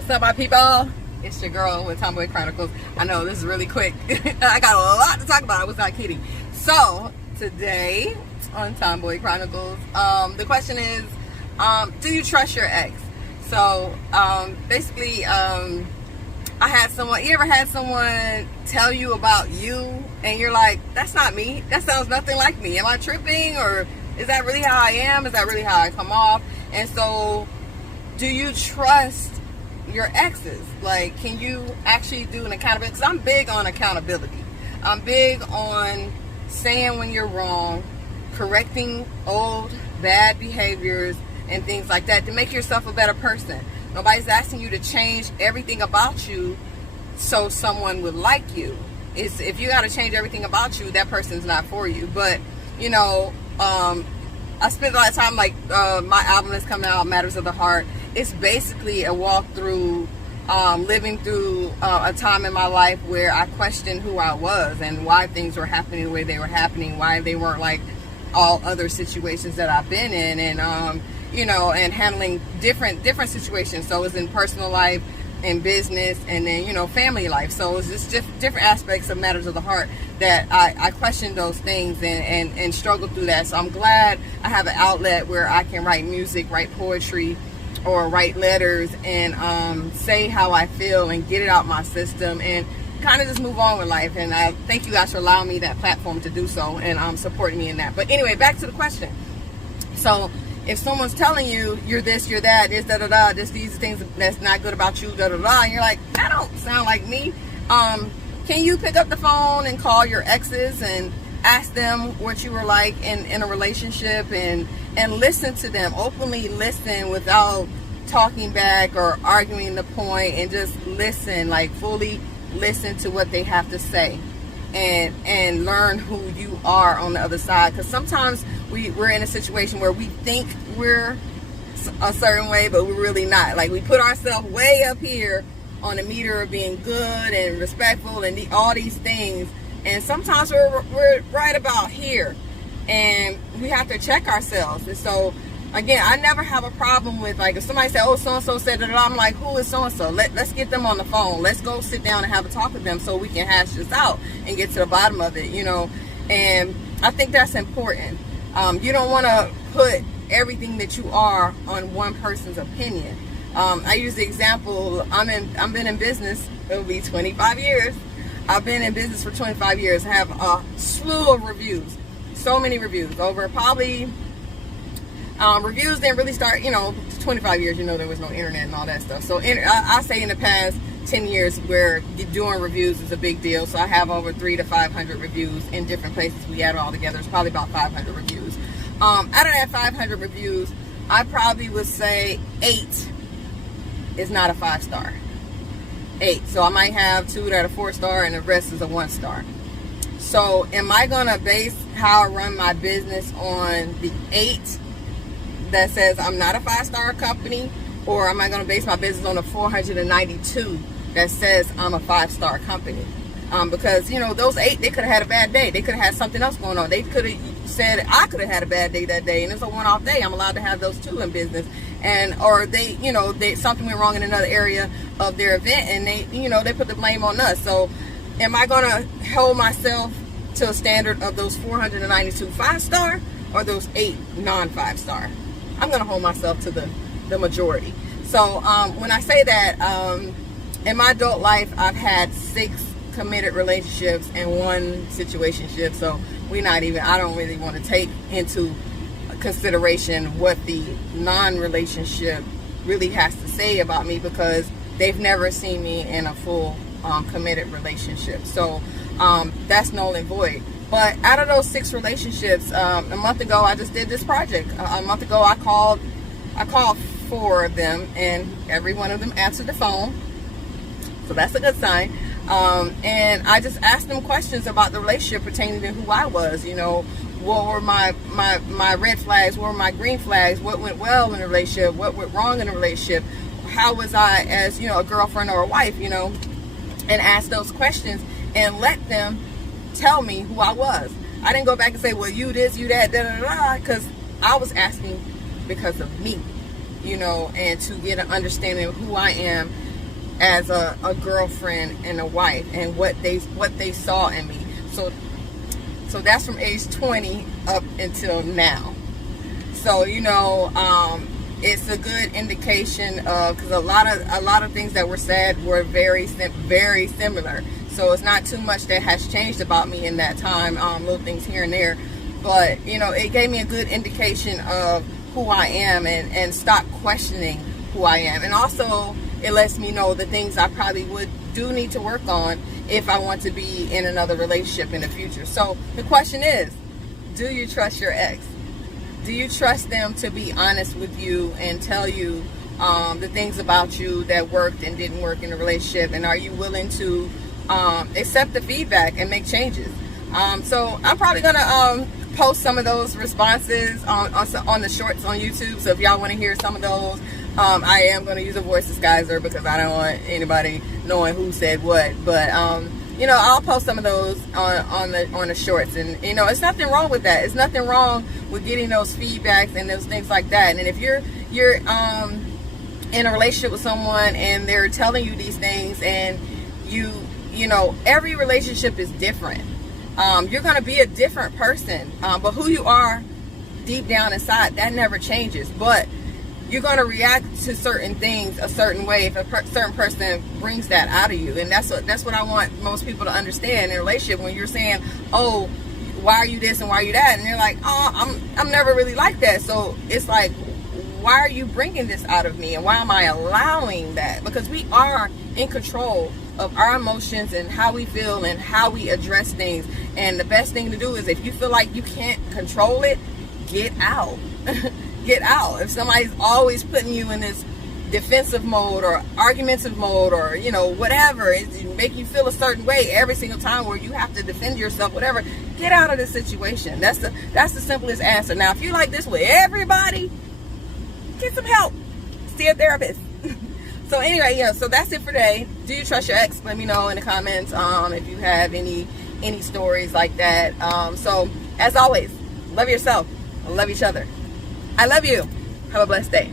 What's up, my people? It's your girl with Tomboy Chronicles. I know this is really quick. I got a lot to talk about. I was not kidding. So today on Tomboy Chronicles, the question is, do you trust your ex? So basically, I had someone. You ever had someone tell you about you, and you're like, "That's not me. That sounds nothing like me. Am I tripping, or is that really how I am? Is that really how I come off?" And so, do you trust your exes? Like, can you actually do an accountability? Because I'm big on accountability. I'm big on saying when you're wrong, correcting old bad behaviors and things like that to make yourself a better person. Nobody's asking you to change everything about you so someone would like you. If you got to change everything about you, that person's not for you. But you know, I spend a lot of time, like my album is coming out, Matters of the Heart. It's basically a walk through living through a time in my life where I questioned who I was and why things were happening the way they were happening, why they weren't like all other situations that I've been in, and you know, and handling different situations. So it's in personal life, in business, and then, you know, family life. So it's just different aspects of Matters of the Heart that I question those things and struggle through that. So I'm glad I have an outlet where I can write music, write poetry, or write letters and say how I feel and get it out my system and kind of just move on with life. And I thank you guys for allowing me that platform to do so and supporting me in that. But anyway, back to the question. So if someone's telling you you're this, you're that, this, da da da, this, these things that's not good about you, da da da, and you're like, that don't sound like me. Can you pick up the phone and call your exes and ask them what you were like in a relationship and listen to them, openly listen without talking back or arguing the point, and just listen, like fully listen to what they have to say and learn who you are on the other side. Because sometimes we're in a situation where we think we're a certain way, but we're really not. Like, we put ourselves way up here on the meter of being good and respectful and all these things, and sometimes we're right about here, and we have to check ourselves. And so again, I never have a problem with, like, if somebody said, oh, so-and-so said that, I'm like, who is so-and-so? Let's get them on the phone. Let's go sit down and have a talk with them so we can hash this out and get to the bottom of it, you know. And I think that's important. You don't want to put everything that you are on one person's opinion. I use the example, I've been in business, it'll be 25 years. I've been in business for 25 years. I have a slew of reviews, so many reviews, over probably, reviews didn't really start, you know, 25 years, you know, there was no internet and all that stuff. So I say in the past 10 years where doing reviews is a big deal. So I have over 300 to 500 reviews in different places. We add it all together, it's probably about 500 reviews. Out of that 500 reviews, I probably would say 8 is not a 5-star. 8. So I might have 2 that are 4-star and the rest is a 1-star. So am I gonna base how I run my business on the 8 that says I'm not a 5-star company, or am I gonna base my business on the 492 that says I'm a 5-star company? Because, you know, those 8, they could have had a bad day. They could have had something else going on. They could have said I could have had a bad day that day, and it's a one-off day. I'm allowed to have those too in business. And or they, you know, something went wrong in another area of their event, and they, you know, they put the blame on us. So am I gonna hold myself to a standard of those 492 5-star or those 8 non-5-star? I'm gonna hold myself to the majority. So when I say that, in my adult life, I've had 6 committed relationships and 1 situationship. So I don't really want to take into consideration what the non-relationship really has to say about me, because they've never seen me in a full committed relationship. So that's null and void. But out of those 6 relationships, a month ago I just did this project. A month ago I called 4 of them, and every one of them answered the phone. So that's a good sign. And I just asked them questions about the relationship pertaining to who I was. You know, what were my red flags? What were my green flags? What went well in the relationship? What went wrong in the relationship? How was I as, you know, a girlfriend or a wife, you know? And ask those questions and let them tell me who I was. I didn't go back and say, well, you this, you that, da da da, because I was asking because of me, you know, and to get an understanding of who I am as a girlfriend and a wife, and what they saw in me. So that's from age 20 up until now. So it's a good indication of, because a lot of things that were said were very similar. So it's not too much that has changed about me in that time, little things here and there, but it gave me a good indication of who I am, and stop questioning who I am. And also it lets me know the things I probably do need to work on if I want to be in another relationship in the future. So the question is, do you trust your ex? Do you trust them to be honest with you and tell you the things about you that worked and didn't work in the relationship? And are you willing to accept the feedback and make changes? So I'm probably gonna post some of those responses on the shorts on YouTube. So if y'all want to hear some of those, I am going to use a voice disguiser because I don't want anybody knowing who said what. But I'll post some of those on the shorts, and it's nothing wrong with that. It's nothing wrong with getting those feedbacks and those things like that. And if you're in a relationship with someone and they're telling you these things, and every relationship is different. You're going to be a different person, but who you are deep down inside, that never changes. But you're going to react to certain things a certain way if a certain person brings that out of you. And that's what I want most people to understand in a relationship. When you're saying, oh, why are you this and why are you that? And they're like, oh, I'm never really like that. So it's like, why are you bringing this out of me? And why am I allowing that? Because we are in control of our emotions and how we feel and how we address things. And the best thing to do is, if you feel like you can't control it, get out. Get out. If somebody's always putting you in this defensive mode or argumentative mode, or whatever, it make you feel a certain way every single time where you have to defend yourself, whatever, get out of the situation. That's the simplest answer. Now, if you like this with everybody, get some help. See a therapist. So anyway, yeah, so that's it for today. Do you trust your ex? Let me know in the comments if you have any stories like that. So as always, love yourself, love each other. I love you. Have a blessed day.